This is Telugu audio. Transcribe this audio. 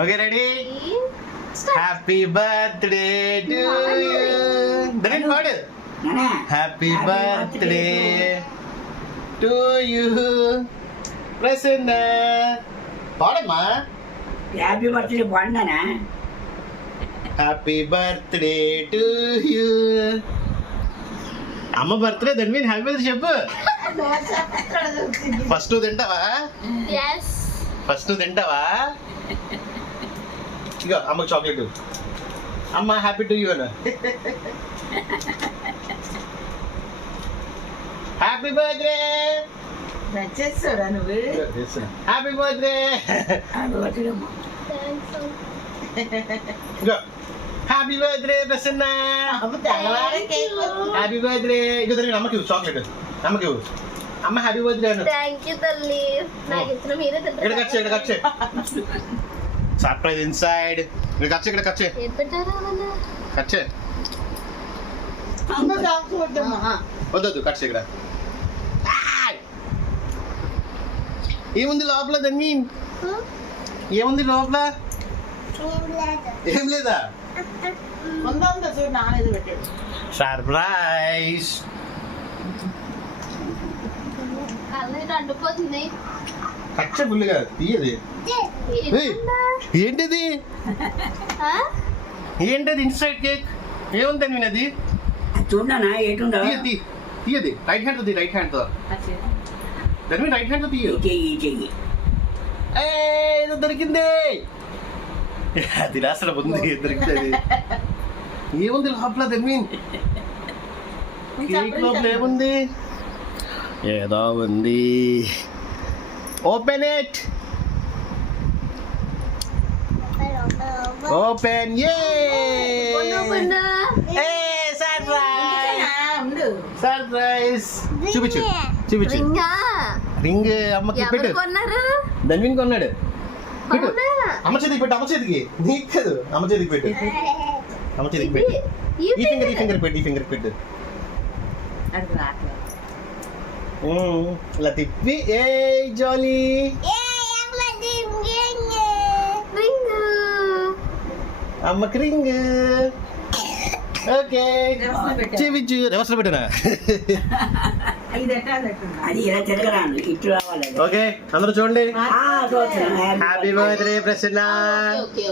Okay ready happy birthday to you Dharani పాడు happy Happy birthday birthday. To you Prasanna పాడమ్మా happy birthday పండనా హ్యాపీ బర్త్డే టు యూ అమ్మ బర్త్డే దాని మీద హ్యాపీ బర్త్డే చెప్పు ఫస్ట్ నువ్వు తింటావా ఎస్ ఫస్ట్ నువ్వు తింటావా ఇగో అమ్మకి చాక్లెట్ అమ్మ హ్యాపీ టు యూ అన్న హ్యాపీ బర్త్డే నచ్చేస్తాడా నువ్వు happy birthday happy birthday Prasanna happy birthday ఇగో తిరిగి అమ్మకి ఇవ్వు చాక్లెట్ అమ్మకి ఇవ్వు అమ్మ హ్యాపీ బర్త్డే థ్యాంక్ యూ తల్లి నాకు ఇచ్చిన మీరే ఇక్కడ కచ్చే ఇక్కడ కచ్చే సర్ప్రైజ్ ఇన్సైడ్ ఇక్కడ కచ్చే ఇక్కడ కచ్చే కచ్చే వద్దొద్దు కచ్చే ఇక్కడ! ఏముంది లోపల దన్ని ఏముంది లోపల ఏం లేదా సర్ప్రైజ్ కచ్చ ఫుల్గా తీయది ఏయ్, ఏంటిది? ఏంటది ఇన్సైడ్ కేక్ ఏముంది నేను అది? చూడనా తీ తీయది. రైట్ హ్యాండ్ తీ రైట్ హ్యాండ్తో. దాని రైట్ హ్యాండ్తో తీయు. చెయ్యి చెయ్యి. ఏ దొరికింది. అది రాసిన ఉంది దొరికింది ఏముంది లోపల దర్మీన్ కేక్ లోపల ఏముంది? ఏదో ఉంది. Open it open A a surprise ఉండు సర్ప్రైజ్ చూపించు చూపించు రింగా రింగ్ అమ్మకి ఎవరు పెట్టు కొన్నారు ధన్విన్ కొన్నాడు పెట్టు అవునా? అమ్మ చేతికి పెట్టు అమ్మ చేతికి నీకు కాదు అమ్మ చేతికి పెట్టు అమ్మ చేతికి పెట్టు ఈ ఈ ఫింగర్ ఈ ఫింగర్ పెట్టు ఈ ఫింగర్ పెట్టు అది రాట్లేదు ఉమ్, ఇలా తిప్పి ఏ జాలీ అమ్మకి రింగ్ ఓకే. చూపించు రివర్స్ పెట్టనా. ఓకే అందరూ చూడండి. Happy birthday Prasanna okay